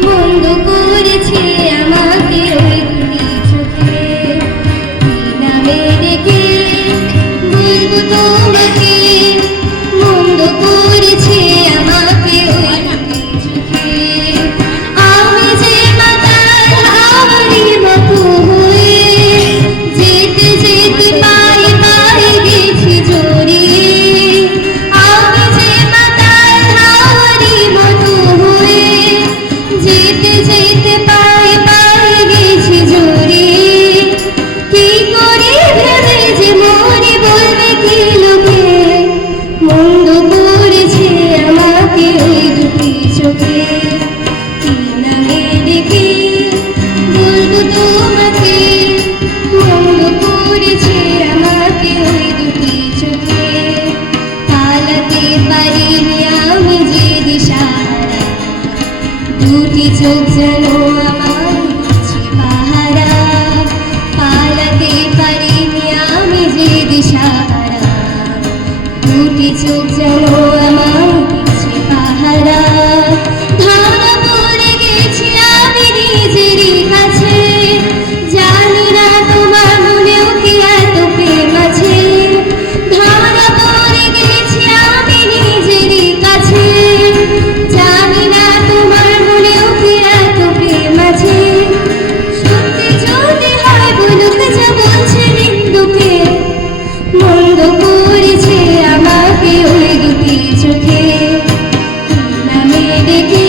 বন্ধ করেছে আমাকে ওই দুটি চোখে। কি নামে ডেকে বলবো তোমাকে, বন্ধ করেছে আমাকে ওই দুটি চোখে। আমি যে মাতাল হাওয়ারই মতো হয়ে যেতে যেতে পায়ে পায়ে গেছি জড়িয়ে। আমি যে মাতাল হাওয়ারই মতো হয়ে যেতে যেতে পায়ে পায়ে গেছি জড়িয়ে। কি করে ভেবে যে মনে বলবে কি লোকে, মন্দ করেছে আমাকে ওই দুটি চোখে। কি নামে ডেকে বলবো তোমাকে, মন্দ করেছে আমাকে ওই দুটি চোখে। পালাতে পারিনি আমি যে দিশাহারা, দুটি চোখ যেন আমার দিচ্ছে পাহারা। পালাতে পারিনি আমি যে দিশাহারা, দুটি চোখ যেন আমার দিচ্ছে পাহারা। ধরা পড়ে গেছি আমি নিজেরই কাছে, জানি না তোমার মনেও কি এত প্রেম আছে। ধরা পড়ে গেছি আমি নিজেরই কাছে, জানি না তোমার মনেও কি এত প্রেম আছে। সত্যি যদি হয় বলুক যা বলছে নিন্দুকে, মন্দ করেছে আমাকে ওই দুটি চোখে। কি নামে ডেকে